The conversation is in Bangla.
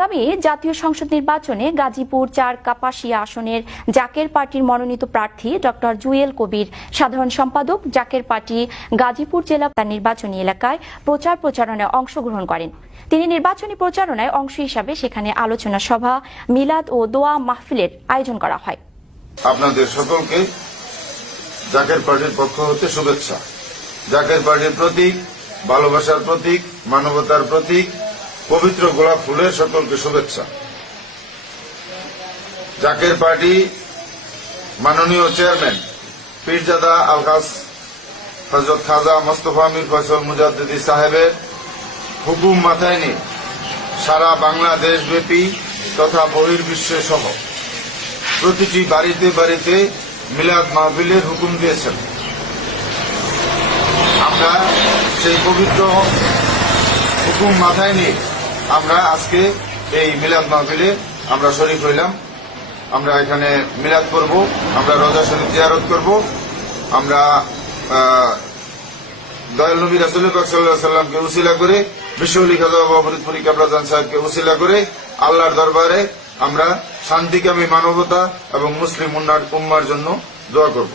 আগামী জাতীয় সংসদ নির্বাচনে গাজীপুর ৪ কাপাসিয়া আসনের জাকের পার্টির মনোনীত প্রার্থী ডক্টর জুয়েল কবির সাধারণ সম্পাদক জাকের পার্টি গাজীপুর জেলা তার নির্বাচনী এলাকায় প্রচারণায় অংশগ্রহণ করেন। তিনি নির্বাচনী প্রচারণায় অংশ হিসাবে সেখানে আলোচনা সভা, মিলাদ ও দোয়া মাহফিলের আয়োজন করা হয়। আপনাদের সকলকে জাকের পার্টির পক্ষ হতে শুভেচ্ছা। জাকের পার্টির প্রতীক ভালোবাসার প্রতীক, মানবতার প্রতীক, পবিত্র গোলাপ ফুলের সকলকে শুভেচ্ছা। জাকের পার্টি মাননীয় চেয়ারম্যান পীরজাদা আলহাজ হযরত খাজা মোস্তফা মীর ফয়সল মুজাদ্দিদি সাহেবের হুকুম মাথায় নিয়ে সারা বাংলাদেশ ব্যাপী তথা বহির্বিশ্বে সহ প্রতিটি বাড়িতে বাড়িতে মিলাদ মাহফিলের হুকুম দিয়েছেন। আমরা সেই পবিত্র হুকুম মাথায় নিয়ে আমরা আজকে এই মিলাদ মাহফিলে আমরা শরীক হইলাম। আমরা এখানে মিলাদ করব, আমরা রোজা শরীফ জিয়ারত করব, আমরা দয়াল নবী রাসূল পাক সাল্লাল্লাহু আলাইহি সাল্লামকে উসিলা করে, বিশ্বলি খাজা বাবা ফরিদপুরি কাবলাজান সাহেবকে উসিলা করে আল্লাহর দরবারে আমরা শান্তিকামী মানবতা এবং মুসলিম উম্মার জন্য দোয়া করব।